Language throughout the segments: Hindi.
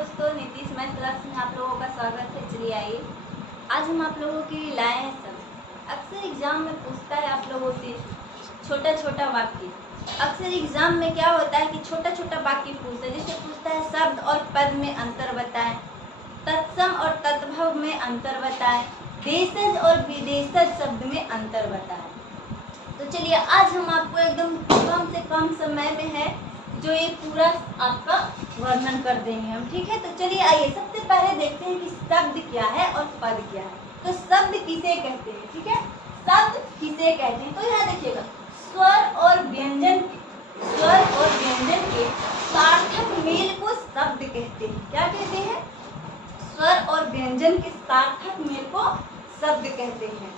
दोस्तों, नीतीश मैथ क्लास में आप लोगों का स्वागत है। चलिए आइए, आज हम आप लोगों के लिए लाए हैं सब। अक्सर एग्जाम में पूछता है आप लोगों से छोटा छोटा वाक्य। अक्सर एग्जाम में क्या होता है कि छोटा छोटा वाक्य पूछता है, जैसे पूछता है शब्द और पद में अंतर बताएं, तत्सम और तद्भव में अंतर बताएं, देशज और विदेशज शब्द में अंतर बताएं। तो चलिए आज हम आपको एकदम कम से कम समय में है जो ये पूरा आपका वर्णन कर देंगे हम, ठीक है। तो चलिए आइए, सबसे पहले देखते हैं कि शब्द क्या है और पद क्या है। तो शब्द किसे कहते हैं, ठीक है, शब्द किसे कहते हैं। तो यहाँ देखिएगा, स्वर और व्यंजन के सार्थक मेल को शब्द कहते हैं। क्या कहते हैं? स्वर और व्यंजन के सार्थक मेल को शब्द कहते हैं।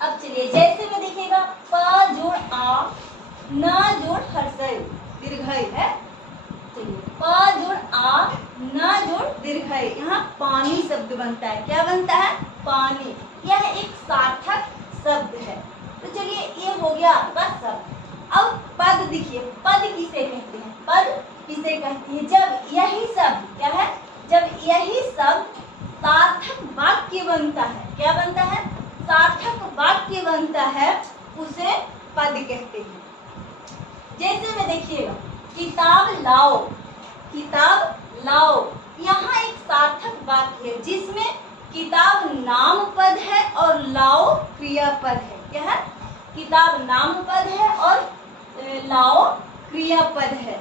अब चलिए जैसे में देखिएगा, प जोड़ आ, न जोड़ हर्षय दीर्घई है। चलिए प जोड़ आ, न जोड़ दीर्घई, यहाँ पानी शब्द बनता है। क्या बनता है? पानी। यह एक सार्थक शब्द है। तो चलिए ये हो गया आपका शब्द। अब पद देखिए, पद किसे कहते हैं? पद किसे कहते हैं? जब यही शब्द क्या है, जब यही शब्द सार्थक वाक्य बनता है। क्या बनता है? सार्थक वाक्य बनता है, उसे पद कहते हैं। जैसे में देखिएगा, किताब लाओ, किताब लाओ, यहाँ एक सार्थक वाक्य है जिसमें किताब नाम पद है और लाओ क्रियापद है। क्या है? किताब नाम पद है और लाओ क्रियापद है।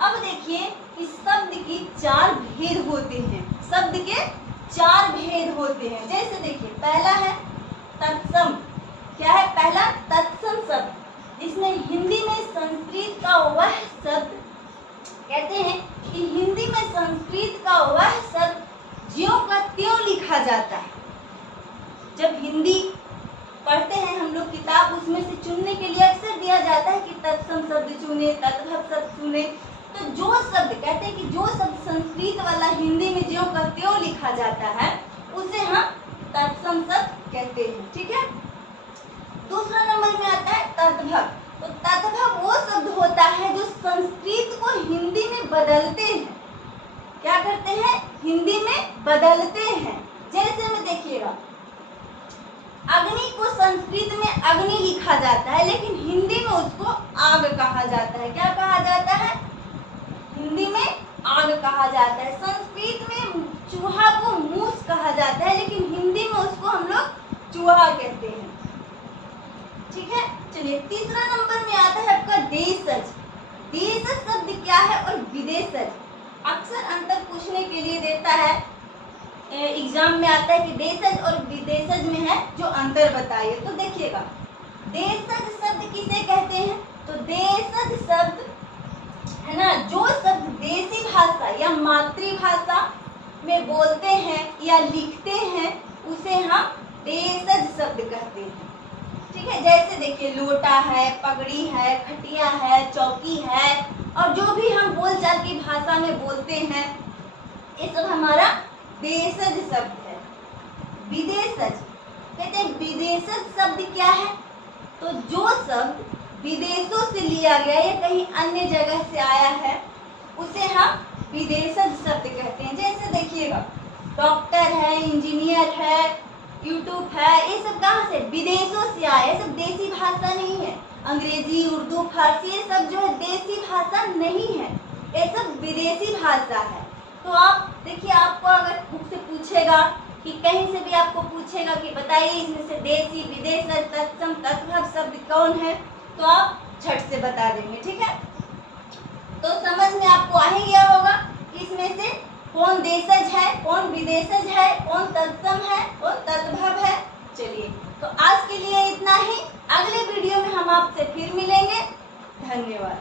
अब देखिए, इस शब्द की चार भेद होते हैं। शब्द के चार भेद होते हैं। जैसे देखिए, पहला है तत्सम। क्या है पहला? तत्सम शब्द, जिसमें हिंदी में संस्कृत का वह शब्द, कहते हैं कि हिंदी में संस्कृत का वह शब्द ज्यों का त्यों लिखा जाता है। जब हिंदी पढ़ते हैं हम लोग किताब, उसमें से चुनने के लिए अक्सर दिया जाता है कि तत्सम शब्द चुने, तद्भव शब्द चुने। तो जो शब्द, कहते हैं कि जो शब्द संस्कृत वाला हिंदी में ज्यों का त्यों लिखा जाता है, उसे हम तत्सम शब्द कहते हैं, ठीक है। दूसरा नंबर में आता है तद्भव। तो तद्भव वो शब्द होता है जो संस्कृत को हिंदी में बदलते हैं। क्या करते हैं? हिंदी में बदलते हैं। जैसे में देखिएगा, अग्नि को संस्कृत में अग्नि लिखा जाता है, लेकिन हिंदी में उसको आग कहा जाता है। क्या कहा जाता है? हिंदी में आग कहा जाता है। संस्कृत में चूहा को मूस कहा जाता है, लेकिन हिंदी में उसको हम लोग चूहा कहते हैं, ठीक है। चलिए तीसरा नंबर में आता है आपका देशज। देशज शब्द क्या है और विदेशज। अक्सर अंतर पूछने के लिए देता है, एग्जाम में आता है कि देशज और विदेशज में है जो अंतर बताइए। तो देखिएगा, देशज शब्द किसे कहते हैं? तो देशज शब्द है ना, जो शब्द देसी भाषा या मातृभाषा में बोलते हैं या लिखते हैं, उसे हम देशज शब्द कहते हैं, ठीक है। जैसे देखिए, लोटा है, पगड़ी है, खटिया है, चौकी है, और जो भी हम बोलचाल की भाषा में बोलते हैं, ये सब हमारा देशज शब्द है। विदेशज, कहते हैं विदेशज शब्द क्या है? तो जो शब्द विदेशों से लिया गया या कहीं अन्य जगह से आया है, उसे हम विदेशज शब्द कहते हैं। जैसे देखिएगा, डॉक्टर है, इंजीनियर है, यूट्यूब है, ये सब कहाँ से? विदेशों से आए। ये सब देसी भाषा नहीं है। अंग्रेजी, उर्दू, फारसी, ये सब जो है देसी भाषा नहीं है, ये सब विदेशी भाषा है। तो आप देखिए, आपको अगर बुक से पूछेगा कि कहीं से भी आपको पूछेगा कि बताइए इसमें से देसी, विदेशी, तत्सम, तद्भव शब्द कौन है, तो आप झट से बता देंगे, ठीक है। तो समझ में आपको आ ही गया होगा कि इसमें से कौन देशज है, कौन विदेशज है, कौन तत्सम है, कौन तद्भव है। चलिए, तो आज के लिए इतना ही। अगले वीडियो में हम आपसे फिर मिलेंगे। धन्यवाद।